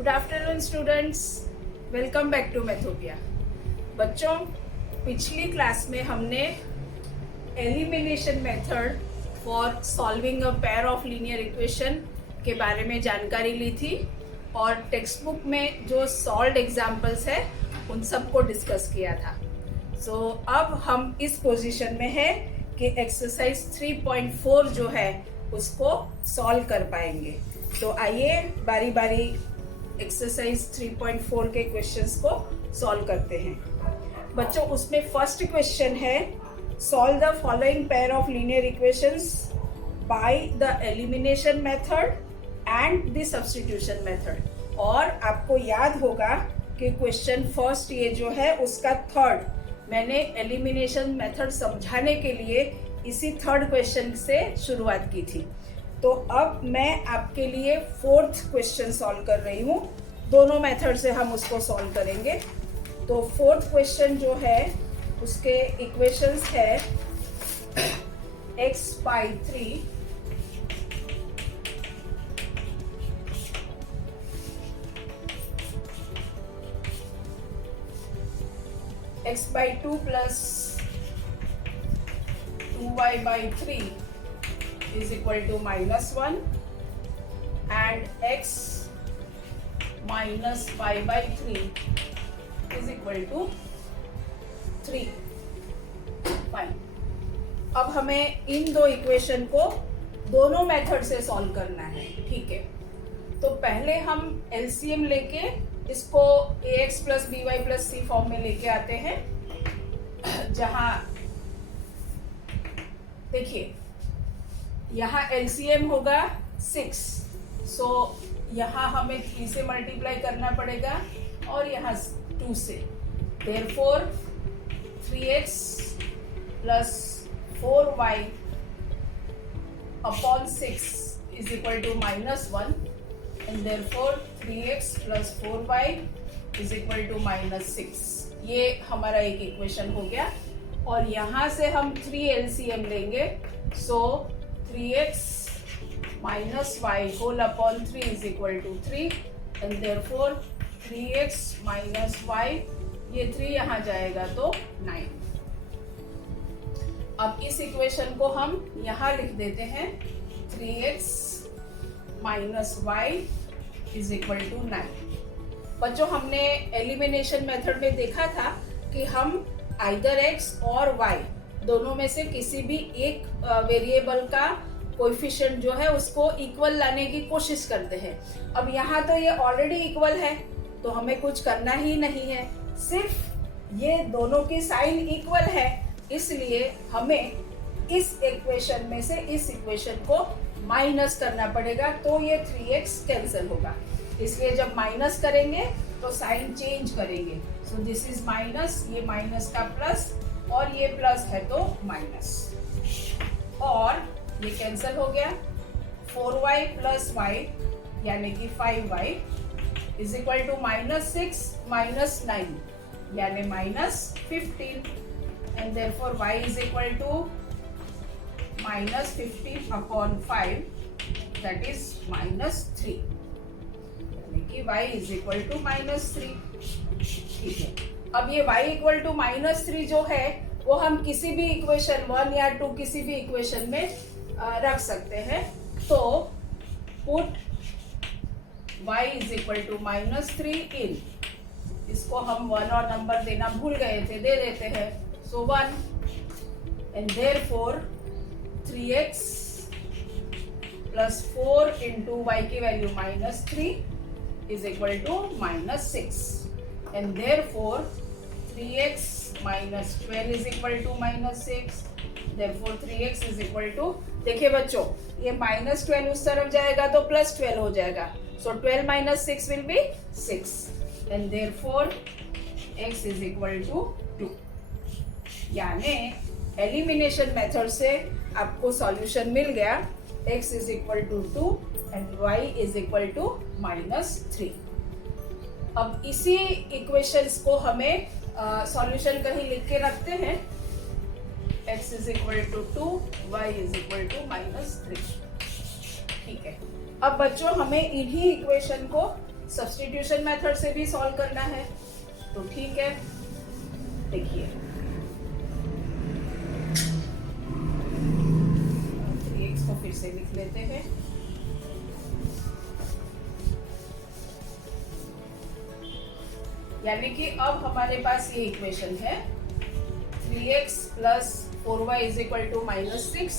Good afternoon students, welcome back to Mathopia. बच्चों, पिछली class में हमने elimination method for solving a pair of linear equation के बारे में जानकारी ली थी और टेक्स्ट बुक में जो सॉल्व्ड एग्जाम्पल्स है उन सबको डिस्कस किया था। अब हम इस पोजीशन में है कि एक्सरसाइज 3.4 जो है उसको सॉल्व कर पाएंगे। तो आइए बारी बारी एक्सरसाइज 3.4 के क्वेश्चंस को सॉल्व करते हैं। बच्चों, उसमें फर्स्ट क्वेश्चन है solve the following pair of linear equations bye the elimination method and the substitution method. और आपको याद होगा कि क्वेश्चन फर्स्ट ये जो है उसका थर्ड मैंने एलिमिनेशन मेथड समझाने के लिए इसी थर्ड क्वेश्चन से शुरुआत की थी। तो अब मैं आपके लिए फोर्थ क्वेश्चन सॉल्व कर रही हूँ। दोनों मेथड से हम उसको सॉल्व करेंगे। तो फोर्थ क्वेश्चन जो है उसके इक्वेशंस है x by 3 x by 2 plus 2y by 3 is equal to -1 and x minus y by 3 is equal to 3। Fine. अब हमें इन दो इक्वेशन को दोनों मेथड से सॉल्व करना है, ठीक है। तो पहले हम एलसीएम लेके इसको ax plus B Y plus C form में लेके आते हैं, जहां देखिए यहाँ एलसीएम होगा 6, सो यहाँ हमें 3 से मल्टीप्लाई करना पड़ेगा और यहाँ 2 से। Therefore 3x plus 4y upon 6 is equal to -1 and therefore 3x plus 4y is equal to -6। ये हमारा एक इक्वेशन हो गया। और यहाँ से हम 3 एलसीएम लेंगे, सो 3x minus y whole upon 3 is equal to 3 and therefore 3x minus y, ये 3 यहाँ जाएगा तो 9। अब इस इक्वेशन को हम यहाँ लिख देते हैं 3x minus y is equal to 9। बच्चों, हमने एलिमिनेशन मेथड में देखा था कि हम आइदर x और y दोनों में से किसी भी एक वेरिएबल का कोएफिशिएंट जो है उसको इक्वल लाने की कोशिश करते हैं। अब यहाँ तो ये ऑलरेडी इक्वल है तो हमें कुछ करना ही नहीं है, सिर्फ ये दोनों की साइन इक्वल है, इसलिए हमें इस इक्वेशन में से इस इक्वेशन को माइनस करना पड़ेगा। तो ये 3x कैंसिल होगा, इसलिए जब माइनस करेंगे तो साइन चेंज करेंगे। सो दिस इज माइनस, ये माइनस का प्लस और ये प्लस है तो माइनस, और ये कैंसिल हो गया। 4y प्लस y यानी कि 5y is equal to -6 minus 9 यानी -15 and therefore y is equal to -15 upon 5 that is -3 यानी कि y इज इक्वल टू -3। ठीक है। अब ये y इक्वल टू -3 जो है वो हम किसी भी इक्वेशन 1 या 2 किसी भी इक्वेशन में रख सकते हैं। तो put y is equal to -3 in, इसको हम 1 और नंबर देना भूल गए थे, दे देते हैं। So 1 and therefore 3x plus 4 into y की value -3 is equal to -6 and therefore 3x minus 12 is equal to -6, therefore 3x is equal to, देखिए बच्चों, ये -12 उस तरफ जाएगा तो +12 हो जाएगा, so 12 minus 6 will be 6 and therefore x is equal to 2। यानी एलिमिनेशन मेथड से आपको सॉल्यूशन मिल गया, x is equal to 2 and y is equal to -3। अब इसी इक्वेशंस को हमें सॉल्यूशन कहीं लिख के रखते हैं। x is equal to 2, y is equal to -3। ठीक है। अब बच्चों, हमें इन्हीं इक्वेशन को सब्स्टिट्यूशन मेथड से भी सॉल्व करना है, तो ठीक है। देखिए 3x को फिर से लिख लेते हैं। यानी कि अब हमारे पास ये इक्वेशन है 3x plus 4y is equal to -6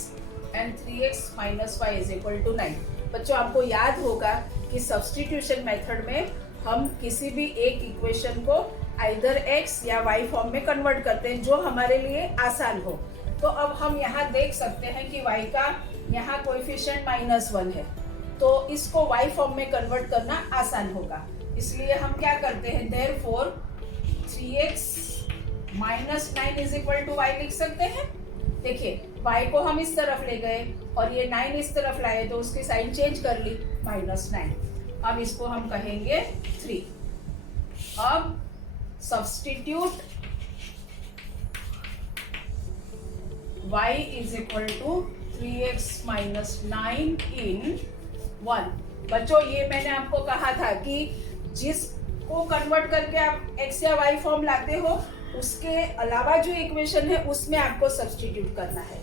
and 3x minus y is equal to 9। बच्चों आपको याद होगा कि सब्स्टिट्यूशन मेथड में हम किसी भी एक इक्वेशन को आइदर x या y फॉर्म में कन्वर्ट करते हैं जो हमारे लिए आसान हो। तो अब हम यहाँ देख सकते हैं कि y का यहाँ कोएफिशिएंट -1 है, तो इसको y फॉर्म में कन्वर्ट करना आसान होगा। इसलिए हम क्या करते हैं, therefore 3x minus 9 is equal to y लिख सकते हैं। देखिए y को हम इस तरफ ले गए और ये 9 इस तरफ लाए तो उसकी साइन चेंज कर ली, -9। अब इसको हम कहेंगे 3। अब substitute y is equal to 3x minus 9 in 1। बच्चों ये मैंने आपको कहा था कि जिसको कन्वर्ट करके आप x या y फॉर्म लाते हो उसके अलावा जो इक्वेशन है उसमें आपको सब्स्टिट्यूट करना है।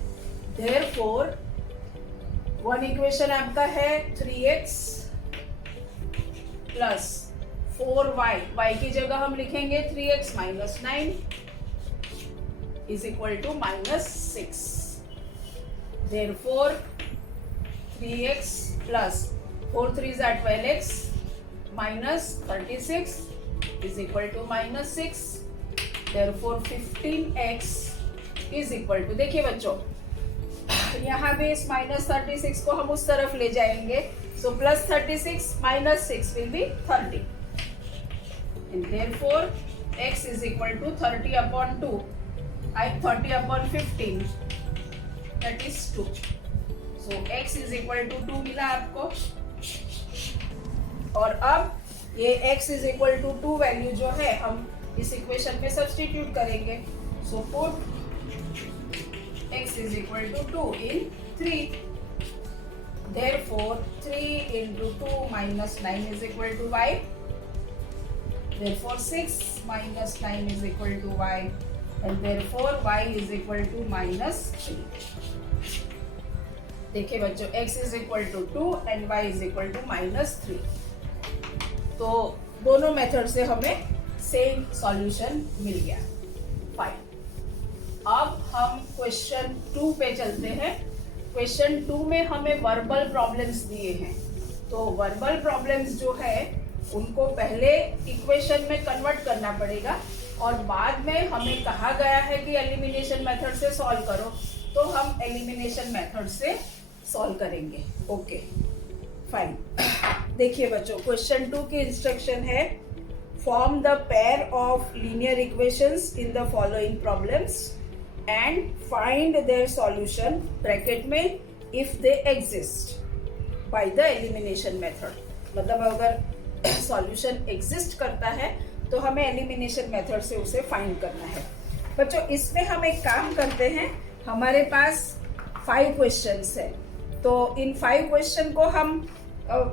देयरफॉर वन इक्वेशन आपका है 3x प्लस 4y, y की जगह हम लिखेंगे 3x minus 9 is equal to -6। Therefore 3x plus 4 3s are 12x minus 36 is equal to -6। therefore 15x is equal to, देखिए बच्चों यहाँ भी इस -36 को हम उस तरफ ले जाएंगे, so +36 - 6 will be 30 and therefore x is equal to 30/2 30/15 that is 2। so x is equal to 2 मिला आपको। और अब ये x is equal to 2 value जो है हम इस इक्वेशन में सब्स्टिट्यूट करेंगे। So put x is equal to 2 in 3। Therefore 3 into 2 minus 9 is equal to y। therefore 6 minus 9 is equal to y and therefore y is equal to -3। देखिए बच्चों x is equal to 2 and y is equal to -3। तो दोनों method से हमें same solution मिल गया। Fine. अब हम question 2 पे चलते हैं। क्वेश्चन 2 में हमें वर्बल प्रॉब्लम्स दिए हैं, तो वर्बल प्रॉब्लम्स जो है उनको पहले इक्वेशन में कन्वर्ट करना पड़ेगा और बाद में हमें कहा गया है कि एलिमिनेशन मेथड से सॉल्व करो, तो हम एलिमिनेशन मेथड से सॉल्व करेंगे। Okay fine. देखिए बच्चों क्वेश्चन 2 की इंस्ट्रक्शन है, form the pair of linear equations in the following problems and find their solution bracket में if they exist by the elimination method. मतलब अगर सॉल्यूशन एग्जिस्ट करता है तो हमें एलिमिनेशन मेथड से उसे फाइंड करना है। बच्चों इसमें हम एक काम करते हैं, हमारे पास 5 क्वेश्चंस है, तो इन 5 क्वेश्चन को हम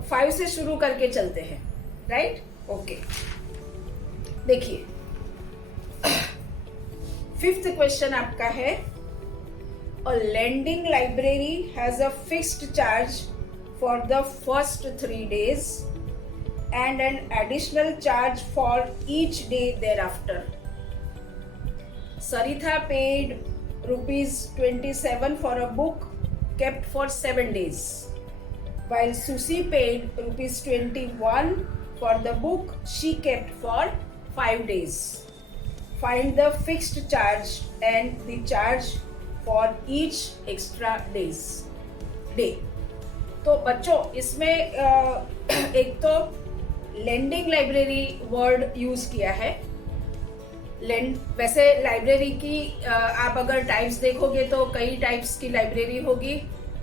5 से शुरू करके चलते हैं, राइट? ओके देखिए 5th क्वेश्चन आपका है, अ lending library has a fixed charge for the first 3 days and an additional charge for each day thereafter. Saritha paid ₹27 for a book kept for 7 days, while Susie paid ₹21 for the book she kept for 5 days. Find the fixed charge and the charge for each extra day. तो बच्चों इसमें एक तो lending library word use किया है। वैसे library की आप अगर टाइप्स देखोगे तो कई टाइप्स की लाइब्रेरी होगी,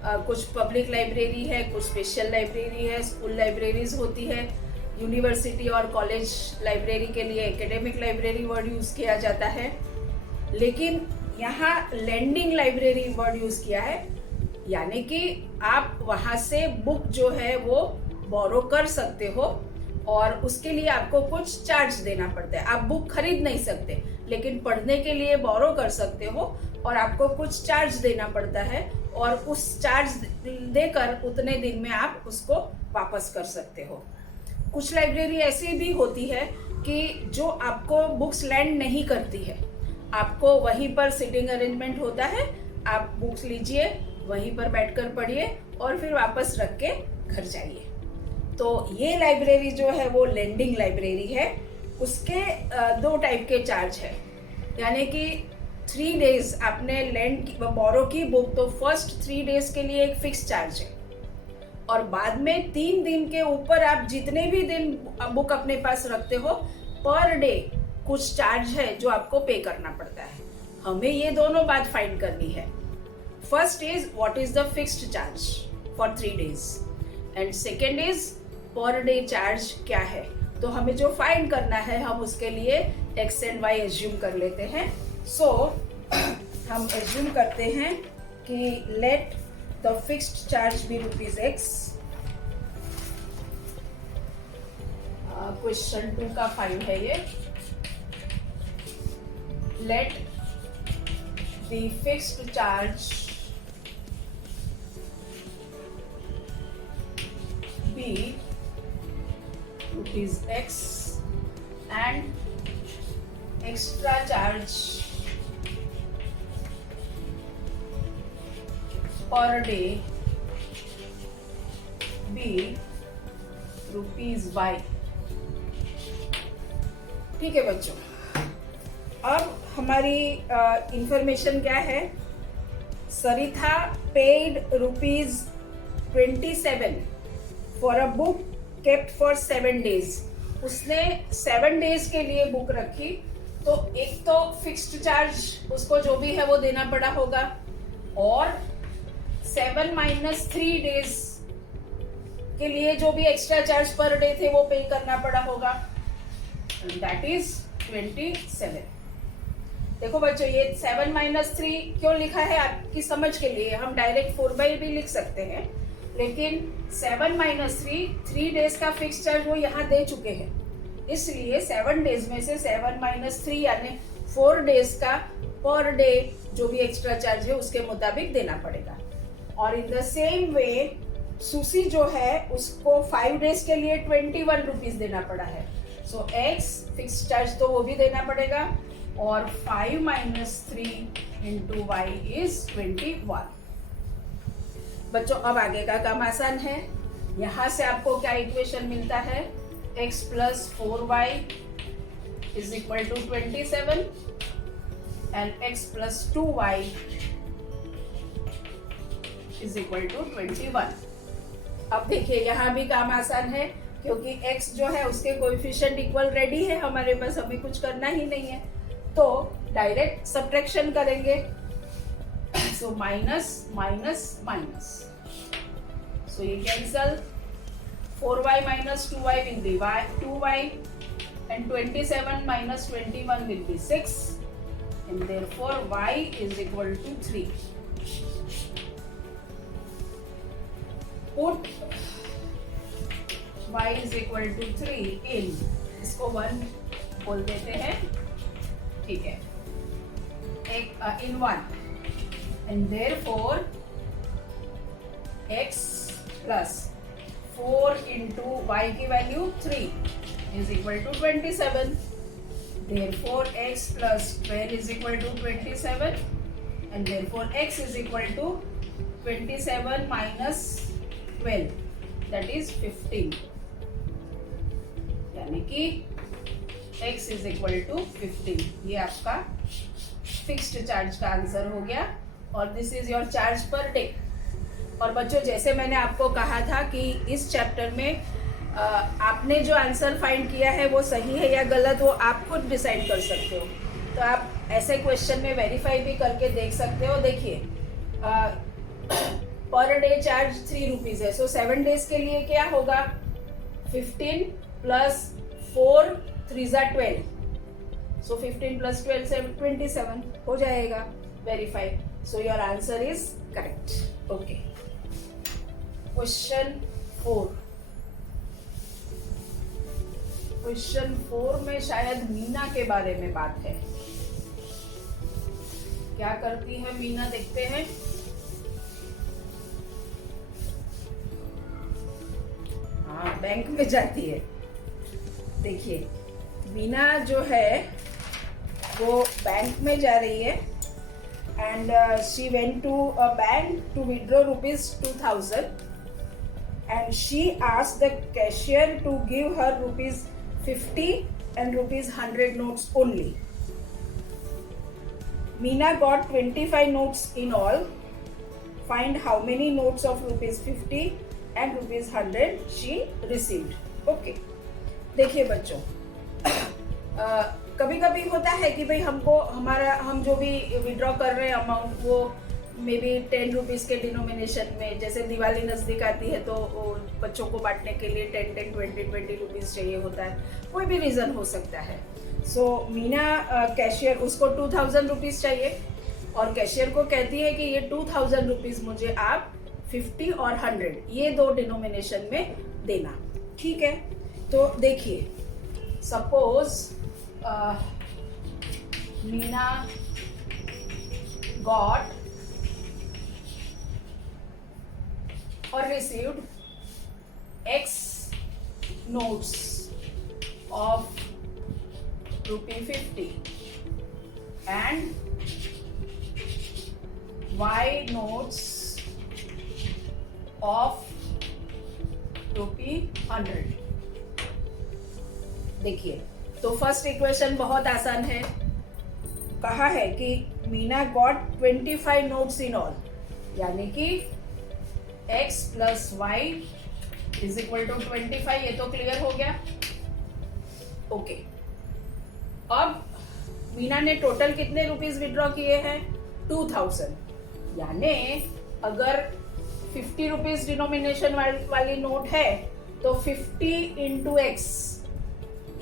कुछ पब्लिक लाइब्रेरी है, कुछ स्पेशल लाइब्रेरी है, स्कूल लाइब्रेरीज होती है, यूनिवर्सिटी और कॉलेज लाइब्रेरी के लिए एकेडमिक लाइब्रेरी वर्ड यूज किया जाता है, लेकिन यहाँ लेंडिंग लाइब्रेरी वर्ड यूज किया है, यानी कि आप वहाँ से बुक जो है वो बोरो कर सकते हो और उसके लिए आपको कुछ चार्ज देना पड़ता है। आप बुक खरीद नहीं सकते, लेकिन पढ़ने के लिए बोरो कर सकते हो और आपको कुछ चार्ज देना पड़ता है, और उस चार्ज देकर उतने दिन में आप उसको वापस कर सकते हो। कुछ लाइब्रेरी ऐसी भी होती है कि जो आपको बुक्स लैंड नहीं करती है, आपको वहीं पर सिटिंग अरेंजमेंट होता है, आप बुक्स लीजिए, वहीं पर बैठकर पढ़िए और फिर वापस रख के घर जाइए। तो ये लाइब्रेरी जो है वो लेंडिंग लाइब्रेरी है। उसके 2 टाइप के चार्ज है, यानी कि 3 डेज आपने लैंड बोरो की बुक, तो फर्स्ट 3 डेज के लिए एक फिक्स चार्ज है, और बाद में 3 दिन के ऊपर आप जितने भी दिन बुक अपने पास रखते हो, पर डे कुछ चार्ज है जो आपको पे करना पड़ता है। हमें ये दोनों बात फाइंड करनी है। First is what is the fixed charge for 3 days, and second is per day charge क्या है। तो हमें जो फाइंड करना है, हम उसके लिए एक्स एंड वाई एज्यूम कर लेते हैं। सो हम एज्यूम करते हैं कि let the fixed charge be ₹x। Question 2 का 5 है ये। Let the fixed charge be ₹x and extra charge per day be ₹y। ठीक है बच्चों, अब हमारी इंफॉर्मेशन क्या है। Sarita paid ₹27 for a book kept for 7 days. उसने 7 डेज के लिए बुक रखी, तो एक तो फिक्स्ड चार्ज उसको जो भी है वो देना पड़ा होगा, और 7 - 3 डेज के लिए जो भी एक्स्ट्रा चार्ज पर डे थे वो पे करना पड़ा होगा, दैट इज 27। देखो बच्चों, ये 7 - 3 क्यों लिखा है आपकी समझ के लिए। हम डायरेक्ट 4/, भी लिख सकते हैं, लेकिन 7 - 3 डेज का फिक्स चार्ज वो यहाँ दे चुके हैं, इसलिए 7 डेज में से 7 - 3 यानी 4 डेज का पर डे जो भी एक्स्ट्रा चार्ज है उसके मुताबिक देना पड़ेगा। और इन द सेम वे सुसी जो है उसको 5 डेज के लिए ₹21 देना पड़ा है। सो एक्स फिक्स चार्ज तो वो भी देना पड़ेगा, और 5 - 3 × y इज 21। बच्चों, अब आगे का काम आसान है। यहाँ से आपको क्या इक्वेशन मिलता है, x + 4y = 27 and x + 2y = 21। अब देखिए, यहाँ भी काम आसान है, क्योंकि x जो है उसके कोएफिशिएंट इक्वल रेडी है हमारे पास, हमें कुछ करना ही नहीं है, तो डायरेक्ट सब्ट्रैक्शन करेंगे। So minus minus minus, so you cancel, 4y - 2y will be 2y, and 27 - 21 will be 6, and therefore y is equal to 3. Put y is equal to 3 in, इसको 1 बोल देते हैं, ठीक है, एक in 1, and therefore x plus 4 into y की value 3 is equal to 27. Therefore x plus 12 is equal to 27, and therefore x is equal to 27 minus 12, that is 15, यानी कि x is equal to 15। ये आपका फिक्स्ड चार्ज का answer हो गया, और this is your charge per day. और बच्चों, जैसे मैंने आपको कहा था कि इस चैप्टर में आपने जो आंसर फाइंड किया है वो सही है या गलत, वो आप खुद डिसाइड कर सकते हो। तो आप ऐसे क्वेश्चन में वेरीफाई भी करके देख सकते हो। देखिए, पर डे चार्ज ₹3 है, सो 7 डेज के लिए क्या होगा, 15 + 4 3 = 12, सो 15 + 12 से 27 हो जाएगा, verify. So your answer is correct. Okay, question 4। Question 4 में शायद मीना के बारे में बात है। क्या करती है मीना, देखते हैं। हाँ, बैंक में जाती है। देखिए मीना जो है वो बैंक में जा रही है and she went to a bank to withdraw rupees 2000 and she asked the cashier to give her rupees 50 and rupees 100 notes only. Meena got 25 notes in all. Find how many notes of rupees 50 and rupees 100 she received. Okay. देखिए बच्चों, कभी कभी होता है कि भाई हम जो भी विड्रॉ कर रहे हैं अमाउंट वो मे बी 10 रुपीज़ के डिनोमिनेशन में, जैसे दिवाली नज़दीक आती है तो बच्चों को बांटने के लिए 10 20 रुपीज़ चाहिए होता है, कोई भी रीज़न हो सकता है। सो मीना कैशियर उसको 2000 रुपीज़ चाहिए और कैशियर को कहती है कि ये 2000 रुपीज़ मुझे आप 50 और 100 ये दो डिनोमिनेशन में देना। ठीक है, तो देखिए suppose Meena got or received X notes of ₹50 and Y notes of ₹100। देखिए तो फर्स्ट इक्वेशन बहुत आसान है। कहा है कि Meena got 25 notes in all, यानी कि x plus Y is equal to 25। ये तो क्लियर हो गया। ओके, अब मीना ने टोटल कितने रुपीस विड्रॉ किए हैं? 2000। यानी अगर 50 रुपीज डिनोमिनेशन वाली नोट है तो 50 इंटू एक्स,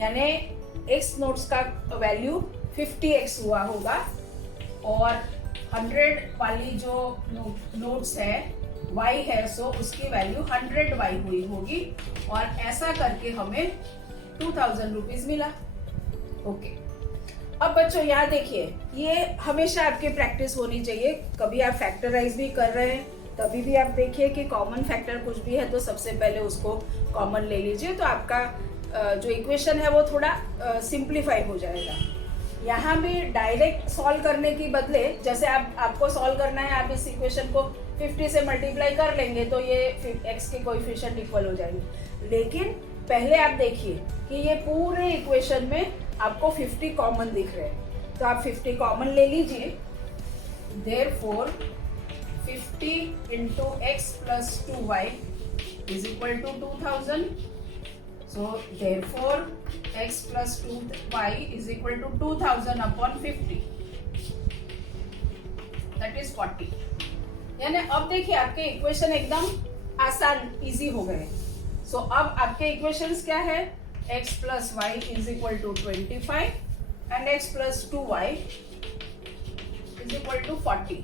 यानी x नोट्स का वैल्यू 50x हुआ होगा और 100 वाली जो नोट्स है y है सो उसकी वैल्यू 100y हुई होगी और ऐसा करके हमें 2000 रुपीज मिला। ओके, अब बच्चों यहाँ देखिए, ये हमेशा आपकी प्रैक्टिस होनी चाहिए। कभी आप फैक्टराइज भी कर रहे हैं तभी भी आप देखिए कि कॉमन फैक्टर कुछ भी है तो सबसे पहले उसको कॉमन ले लीजिए, तो आपका जो इक्वेशन है वो थोड़ा सिंप्लीफाई हो जाएगा। यहाँ भी डायरेक्ट सॉल्व करने की बदले, जैसे आपको सॉल्व करना है, आप इस इक्वेशन को 50 से मल्टीप्लाई कर लेंगे तो ये x के कोएफिशिएंट इक्वल हो जाएंगे। लेकिन पहले आप देखिए कि ये पूरे इक्वेशन में आपको 50 कॉमन दिख रहे हैं, तो आप 50 कॉमन ले लीजिए। Therefore 50 into X plus 2y is equal to 2000। So therefore x plus 2y is equal to 2000 upon 50, that is 40। यानी अब देखिए आपके इक्वेशन एकदम आसान इजी हो गए। सो अब आपके इक्वेशंस क्या है? x plus y is equal to 25 and x plus 2y is equal to 40।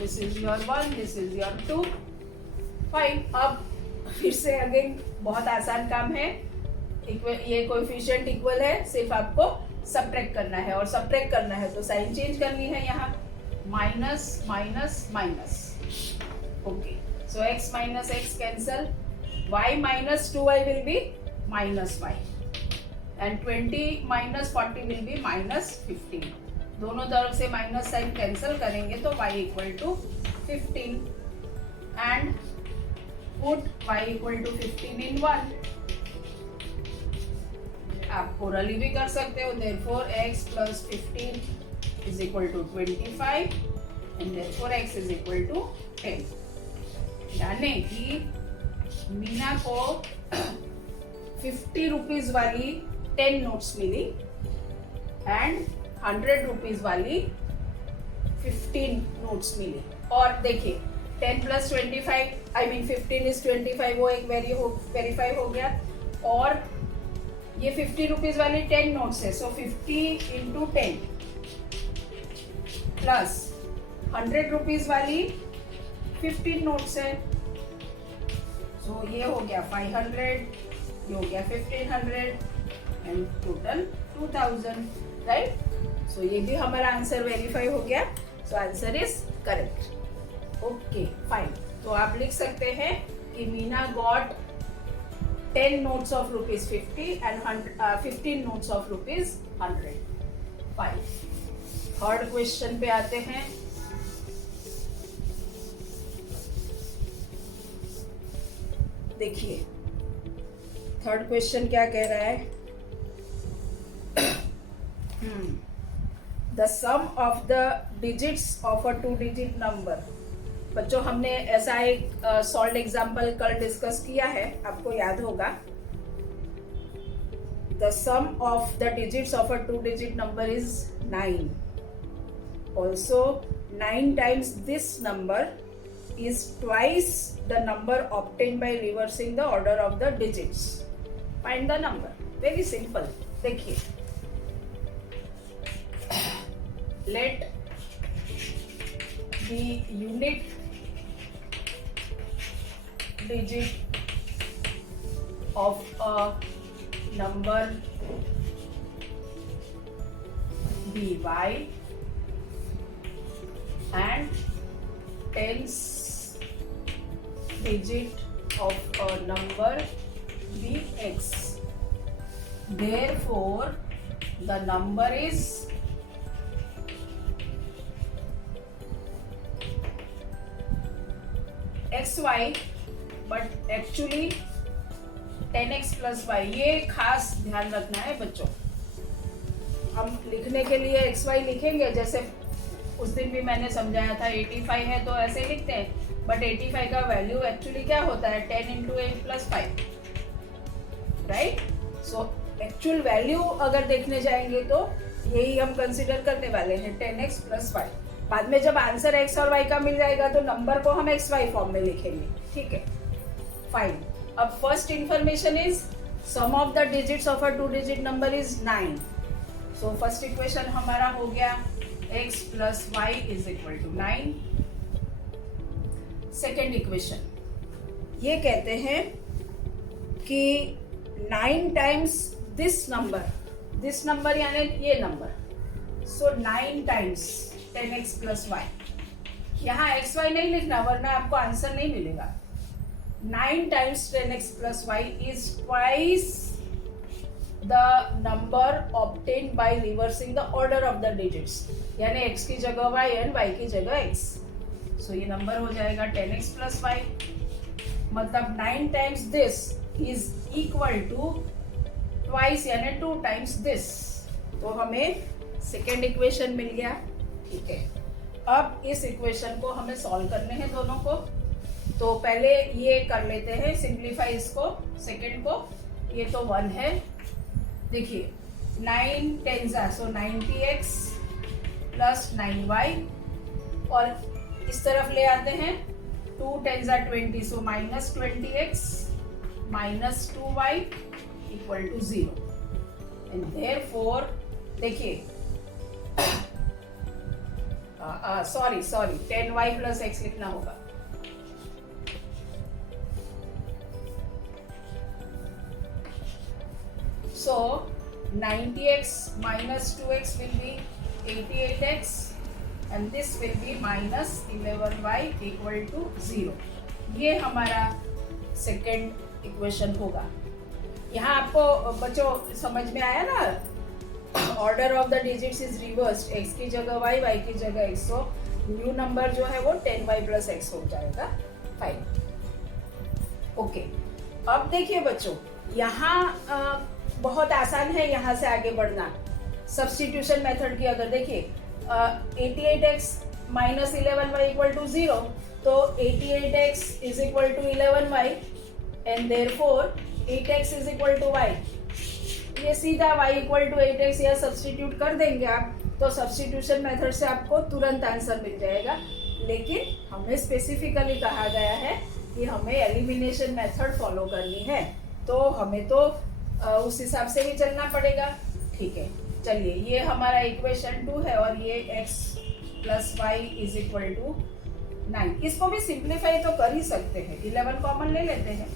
This is your 1, this is your 2, 5। अब फिर से अगेन बहुत आसान काम है, ये कोएफिशिएंट इक्वल है, सिर्फ आपको सबट्रैक्ट करना है और सबट्रैक्ट करना है तो साइन चेंज करनी है, यहाँ minus minus minus. Okay, so x minus x cancel, y minus 2y will be minus y and 20 minus 40 will be minus 15। दोनों तरफ से माइनस साइन कैंसल करेंगे तो y equal to 15 and put y equal to 15 in 1। आप कोरली भी कर सकते हो। therefore x plus 15 is equal to 25 and therefore x is equal to 10। यानी कि मीना को 50 रुपीज वाली 10 नोट्स मिली एंड 100 रुपीज वाली 15 नोट्स मिली। और देखिए 10 प्लस 25 I mean 15 is 25, वो एक वेरीफाई हो गया। और ये 50 रुपीज वाली 10 नोट्स है, सो 50 इंटू 10 प्लस 100 रुपीज वाली 15 नोट्स है, सो ये हो गया 500, ये हो गया 1500 एंड टोटल 2000, राइट। सो ये भी हमारा आंसर वेरीफाई हो गया। So answer is correct. Okay fine. तो आप लिख सकते हैं कि Meena got 10 notes of rupees 50 and 15 notes of rupees 100। Fine. Third question पे आते हैं। देखिए थर्ड क्वेश्चन क्या कह रहा है। The sum of the digits of a 2-digit number. बच्चों हमने ऐसा एक सॉल्व एग्जाम्पल कल डिस्कस किया है, आपको याद होगा। The sum of the digits of a 2-digit number is 9। Also 9 times this number is twice the number obtained by reversing the order of the digits. Find the number. Very simple. देखिए, let the unit digit of a number be y and tens digit of a number be x. Therefore, the number is xy, but actually 10x plus y। ये खास ध्यान रखना है बच्चों। हम लिखने के लिए xy लिखेंगे, जैसे उस दिन भी मैंने समझाया था 85 है तो ऐसे लिखते हैं, बट 85 का वैल्यू एक्चुअली क्या होता है 10 into 8 plus 5, right. So actual value अगर देखने जाएंगे तो यही हम कंसिडर करने वाले हैं 10x plus y। बाद में जब आंसर x और y का मिल जाएगा तो नंबर को हम xy फॉर्म में लिखेंगे, ठीक है। फाइन। अब first information is sum of the digits of a 2-digit number is 9। So first equation हमारा हो गया x plus y is equal to 9। Second equation ये कहते हैं कि 9 times दिस नंबर यानी ये नंबर। सो 9 times 10x plus y। यहाँ xy नहीं लिखना वरना आपको आंसर नहीं मिलेगा। 9 times 10x plus y is twice the number obtained by reversing the order of the digits। यानी x की जगह y and y की जगह x। सो ये नंबर हो जाएगा 10x plus y। मतलब 9 times this is equal to twice यानी 2 times this। तो हमें सेकेंड इक्वेशन मिल गया, ठीक है। अब इस इक्वेशन को हमें सॉल्व करने हैं दोनों को। तो पहले ये कर लेते हैं सिंप्लीफाई इसको, सेकेंड को। ये तो 1 है। देखिए 9 10 सो 90x प्लस 9y, और इस तरफ ले आते हैं 2 10 20 so minus 20x minus 2y equal to 0। And therefore देखिए सॉरी 10y प्लस x लिखना होगा। So 90x minus 2x will be 88x and this will be minus 11y equal to 0। ये हमारा सेकेंड इक्वेशन होगा। यहाँ आपको बच्चों समझ में आया ना, order of the digits is reversed, x की जगह y, y की जगह x। सो न्यू नंबर जो है वो 10y प्लस x हो जाएगा। Fine, okay. अब देखिए बच्चों यहाँ बहुत आसान है यहाँ से आगे बढ़ना। सब्स्टिट्यूशन मेथड की अगर देखिए 88x minus 11y equal to 0, तो 88x is equal to 11y and therefore 8x is equal to y। ये सीधा y इक्वल टू 8x या सब्स्टिट्यूट कर देंगे आप, तो सब्स्टिट्यूशन मेथड से आपको तुरंत आंसर मिल जाएगा। लेकिन हमें स्पेसिफिकली कहा गया है कि हमें एलिमिनेशन मेथड फॉलो करनी है, तो हमें तो उस हिसाब से ही चलना पड़ेगा, ठीक है। चलिए ये हमारा इक्वेशन 2 है और ये x plus Y is equal to 9। इसको भी सिंप्लीफाई तो कर ही सकते हैं, 11 कॉमन ले लेते हैं।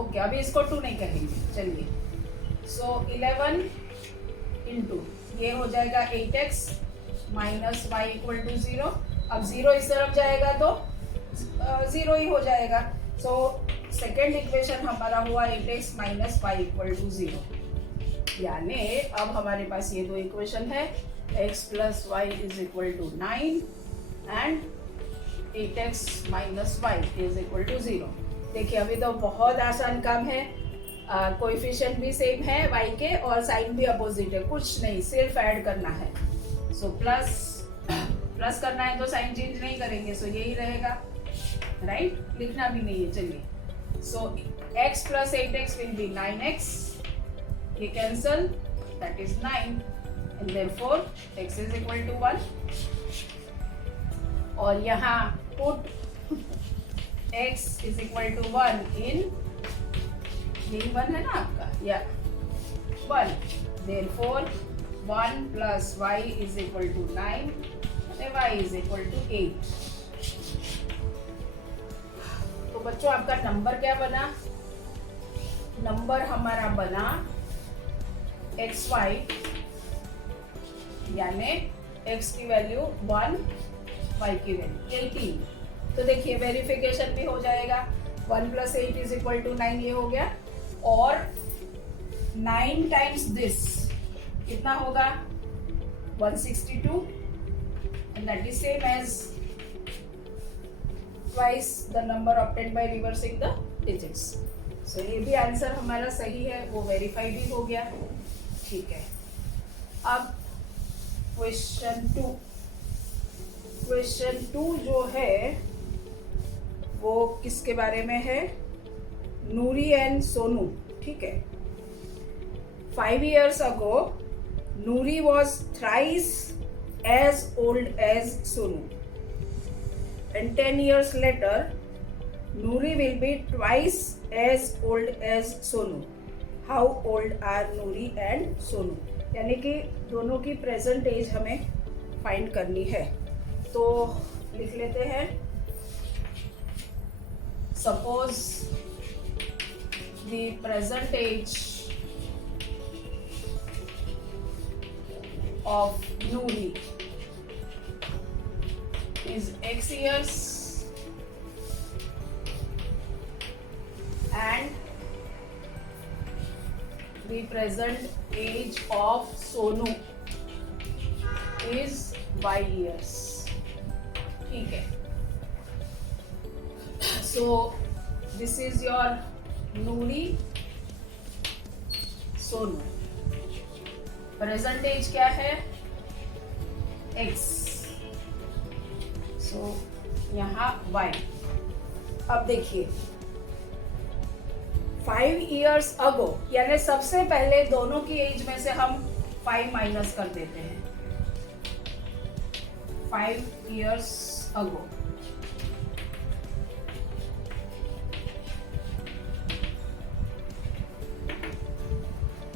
ओके, अभी इसको 2 नहीं कहेंगे, चलिए। सो 11 इंटू ये हो जाएगा 8x minus Y equal to 0। अब 0 इस तरफ जाएगा तो 0 ही हो जाएगा। सो सेकेंड इक्वेशन हमारा हुआ 8x minus Y equal to 0। यानी अब हमारे पास ये दो इक्वेशन है, x plus Y is equal to 9 and 8x minus Y is equal to 0। देखिए अभी तो बहुत आसान काम है, कोएफिशिएंट भी सेम है y के और साइन भी अपोजिट है, कुछ नहीं, सिर्फ ऐड करना है। सो प्लस करना है तो साइन चेंज नहीं करेंगे, सो यही रहेगा, राइट, लिखना भी नहीं है। चलिए, so x plus 8x will be 9x, ये cancel, that is 9 and therefore x is equal to 1। और यहाँ put x is equal to 1 in, यही 1 है ना आपका, या 1, therefore 1 plus y is equal to 9 and y is equal टू 8। तो बच्चों आपका नंबर क्या बना? नंबर हमारा बना xy, यानी x की वैल्यू 1, y की वैल्यू 18। तो देखिए वेरिफिकेशन भी हो जाएगा, 1 प्लस 8 इज इक्वल टू 9 ये हो गया, और 9 टाइम्स दिस कितना होगा? 162 and that is same as twice the number obtained by reversing the digits. So ये भी आंसर हमारा सही है, वो वेरीफाई भी हो गया, ठीक है। अब क्वेश्चन 2 जो है वो किसके बारे में है? नूरी एंड सोनू, ठीक है। 5 years ago, Nuri was thrice as old as Sonu, and 10 years later, Nuri will be twice as old as Sonu. How old are Nuri and Sonu? यानी कि दोनों की प्रेजेंट एज हमें फाइंड करनी है। तो लिख लेते हैं, suppose the present age of Nuri is x years and the present age of Sonu is y years, ठीक है। So this is your Nuri, Sonu, present age क्या है? x, सो यहाँ y। अब देखिए 5 years ago, यानी सबसे पहले दोनों की एज में से हम 5 माइनस कर देते हैं। 5 years ago,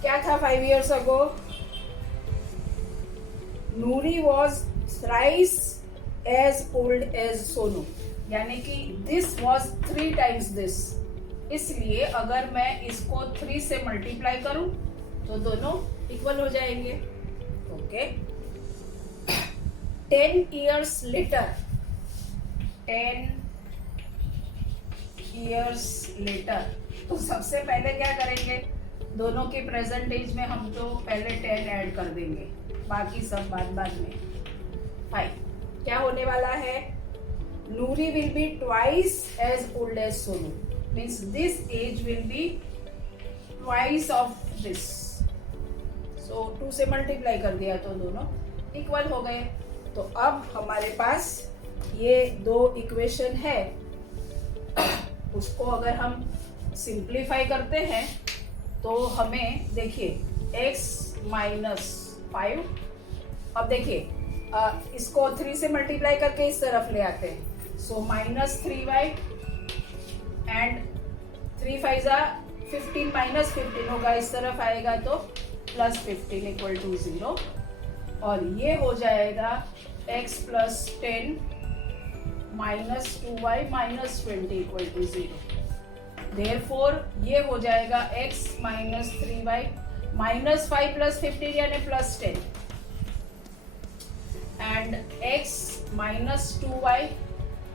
क्या था 5 years ago? Nuri was thrice as old as Sonu, यानी कि this was 3 times this। इसलिए अगर मैं इसको 3 से मल्टीप्लाई करूं तो दोनों इक्वल हो जाएंगे, okay. 10 years later, 10 years later, तो सबसे पहले क्या करेंगे? दोनों की प्रेजेंट एज में हम तो पहले 10 ऐड कर देंगे, बाकी सब बाद में। फाइन, क्या होने वाला है? Nuri will be twice as old as Sonu, means this age will be twice of this. So 2 से मल्टीप्लाई कर दिया तो दोनों इक्वल हो गए। तो अब हमारे पास ये दो इक्वेशन है, उसको अगर हम सिंप्लीफाई करते हैं तो हमें देखिए x माइनस 5, अब देखिए इसको 3 से मल्टीप्लाई करके इस तरफ ले आते हैं, so minus 3y and 3 5 15 minus 15 होगा, इस तरफ आएगा तो प्लस 15 इक्वल टू 0, और ये हो जाएगा x plus 10 minus 2y minus 20 equal to 0। Therefore ये हो जाएगा x minus 3y minus 5 plus 15 यानी plus 10 and x minus 2y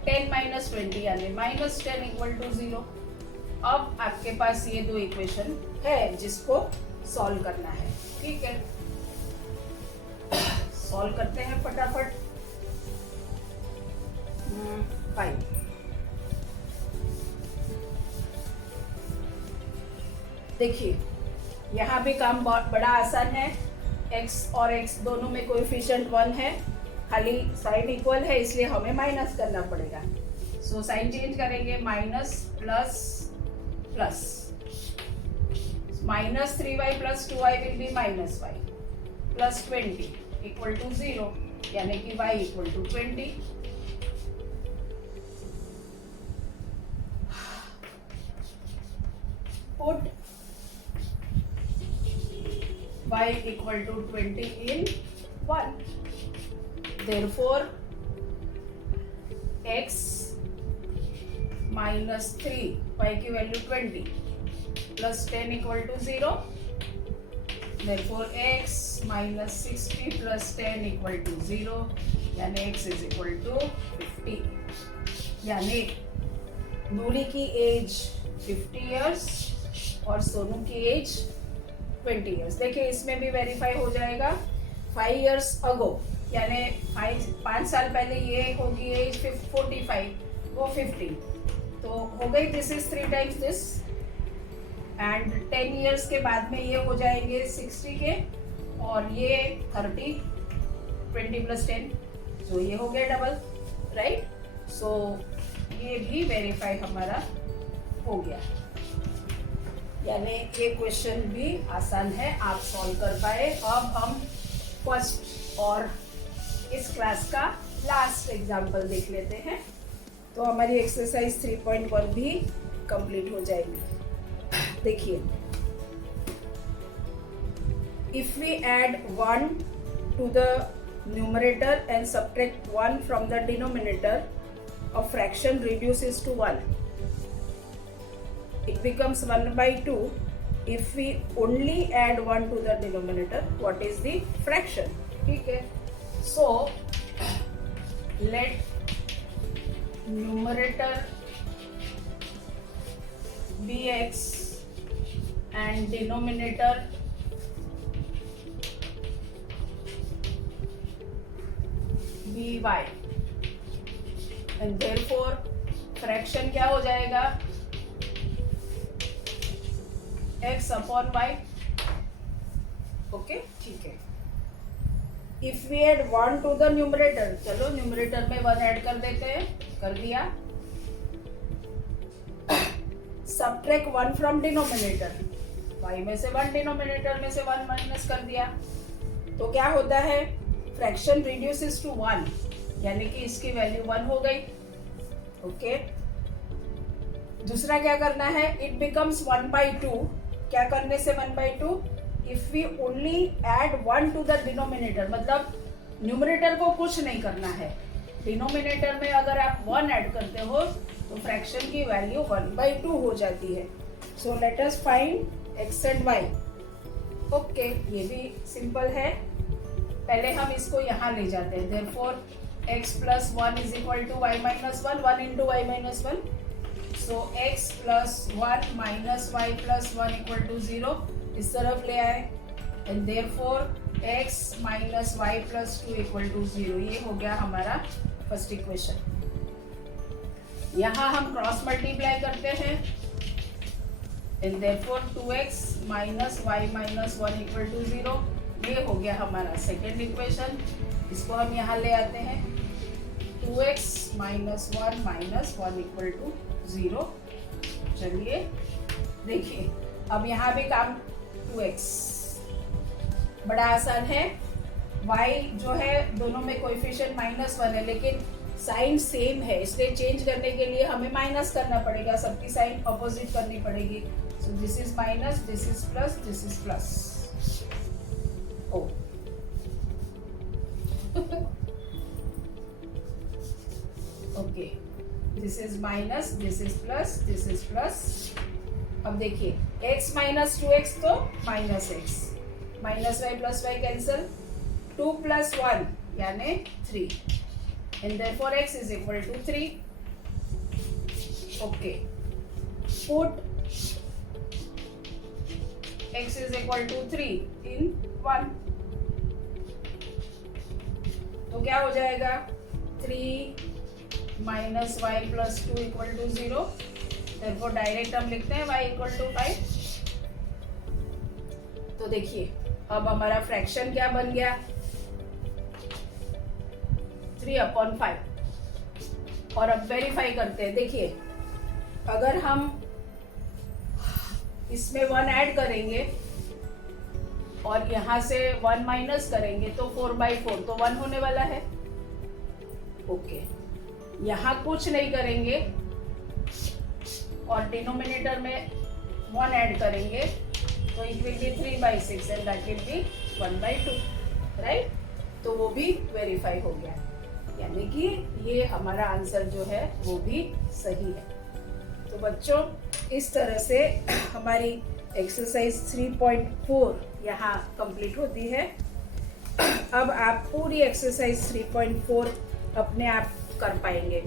10 minus 20 यानी माइनस 10 इक्वल टू 0। अब आपके पास ये दो इक्वेशन है जिसको सॉल्व करना है। ठीक है, सॉल्व करते हैं फटाफट। 5 देखिए यहाँ भी काम बहुत बड़ा आसान है। x और x दोनों में कोएफिशिएंट 1 है, खाली साइन इक्वल है इसलिए हमें माइनस करना पड़ेगा। सो साइन चेंज करेंगे, minus plus plus minus 3y plus 2y will be minus y plus 20 equal to 0 यानी कि y equal to 20। Put y equal to 20 in 1. Therefore, x minus 3, y की value 20 plus 10 equal to 0. Therefore, x minus 60 plus 10 equal to 0. यानी x is equal to 50. यानी नूरी की as 50 years और सोनू की as 20 years। देखिए इसमें भी वेरीफाई हो जाएगा। 5 years अगो यानी 5 साल पहले ये होगी एज 45, वो 50, तो हो गई this is 3 times this. And 10 years के बाद में ये हो जाएंगे 60 के और ये 30, 20 प्लस 10, तो ये हो गया डबल, राइट। सो ये भी वेरीफाई हमारा हो गया, यानी ये क्वेश्चन भी आसान है, आप सॉल्व कर पाए। अब हम फर्स्ट और इस क्लास का लास्ट एग्जाम्पल देख लेते हैं, तो हमारी एक्सरसाइज 3.1 भी कंप्लीट हो जाएगी। देखिए, if we add 1 to the numerator and subtract 1 from the denominator, a fraction reduces to 1। It becomes 1 by 2 if we only add 1 to the denominator. What is the fraction? ठीक है, so let numerator be x and denominator be y, and therefore fraction क्या हो जाएगा, x upon y। Okay, ठीक है। If we add 1 to the numerator, चलो numerator में 1 add कर देते हैं, कर दिया। सबट्रैक्ट 1 फ्रॉम डिनोमिनेटर, y में से 1 डिनोमिनेटर में से 1 माइनस कर दिया, तो क्या होता है, फ्रैक्शन रिड्यूसेस टू 1, यानी कि इसकी वैल्यू 1 हो गई। ओके, दूसरा क्या करना है, इट बिकम्स 1 by 2। क्या करने से 1 by 2, if we only add 1 to the denominator, मतलब न्यूमरेटर को कुछ नहीं करना है, डिनोमिनेटर में अगर आप 1 ऐड करते हो तो फ्रैक्शन की वैल्यू 1 by 2 हो जाती है। So let us find x and y। Okay, ये भी सिंपल है, पहले हम इसको यहाँ ले जाते हैं। Therefore x plus 1 is equal to y minus 1, 1 into y minus 1। So x plus 1 minus y plus 1 equal to 0, इस तरफ ले आए, and therefore x minus y plus 2 equal to 0। ये हो गया हमारा फर्स्ट इक्वेशन। यहाँ हम क्रॉस मल्टीप्लाई करते हैं, and therefore 2x minus y minus 1 equal to 0। ये हो गया हमारा सेकेंड इक्वेशन, इसको हम यहाँ ले आते हैं, 2x minus 1 minus 1 equal to 0। चलिए देखिए, अब यहाँ भी काम 2x, बड़ा आसान है। y जो है दोनों में कोएफिशिएंट -1 है, लेकिन साइन सेम है, इसलिए चेंज करने के लिए हमें माइनस करना पड़ेगा, सबकी साइन अपोजिट करनी पड़ेगी। So this is minus, this is plus, this is plus. Oh okay, this is minus, this is plus, this is plus, अब देखिए x माइनस 2x तो minus x, minus y plus y cancel, 2 plus 1 यानी 3 and therefore x is equal to 3. Okay, put x is equal to 3 in 1. तो क्या हो जाएगा 3 minus y plus 2 equal to 0. therefore direct हम लिखते हैं y equal to 5. तो देखिए अब हमारा फ्रैक्शन क्या बन गया 3/5. और अब वेरीफाई करते हैं. देखिए अगर हम इसमें 1 ऐड करेंगे और यहाँ से 1 माइनस करेंगे तो 4/4 तो 1 होने वाला है. ओके, यहाँ कुछ नहीं करेंगे और डिनोमिनेटर में 1 ऐड करेंगे तो it will be 3/6 and that will be 1/2. Right, तो वो भी वेरीफाई हो गया, यानी कि ये हमारा आंसर जो है वो भी सही है. तो बच्चों इस तरह से हमारी एक्सरसाइज 3.4 यहाँ कंप्लीट होती है. अब आप पूरी एक्सरसाइज 3.4 अपने आप कर पाएंगे.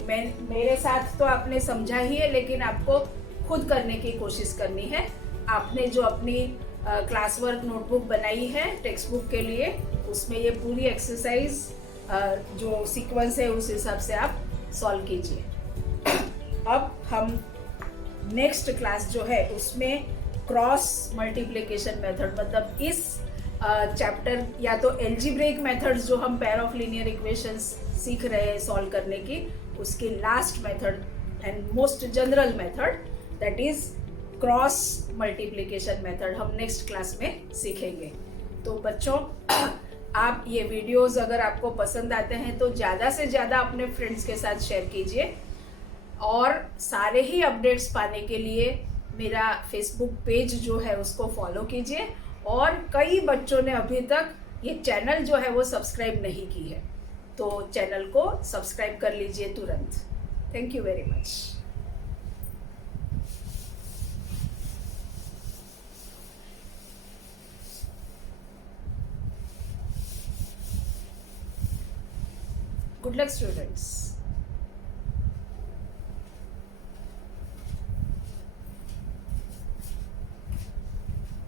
मेरे साथ तो आपने समझा ही है, लेकिन आपको खुद करने की कोशिश करनी है. आपने जो अपनी क्लास वर्क नोटबुक बनाई है टेक्स्ट बुक के लिए, उसमें ये पूरी एक्सरसाइज जो सीक्वेंस है उस हिसाब से आप सॉल्व कीजिए. अब हम नेक्स्ट क्लास जो है उसमें क्रॉस मल्टीप्लिकेशन मेथड, मतलब इस चैप्टर या तो एल्जीब्रेक मेथड्स जो हम पेयर ऑफ लीनियर इक्वेशंस सीख रहे हैं सॉल्व करने की, उसकी last method and most general method that is cross multiplication method हम नेक्स्ट क्लास में सीखेंगे. तो बच्चों आप ये वीडियोस अगर आपको पसंद आते हैं तो ज़्यादा से ज़्यादा अपने फ्रेंड्स के साथ शेयर कीजिए, और सारे ही अपडेट्स पाने के लिए मेरा फेसबुक पेज जो है उसको फॉलो कीजिए. और कई बच्चों ने अभी तक ये चैनल जो है वो सब्सक्राइब नहीं की है, तो चैनल को सब्सक्राइब कर लीजिए तुरंत. Thank you very much. Good luck students.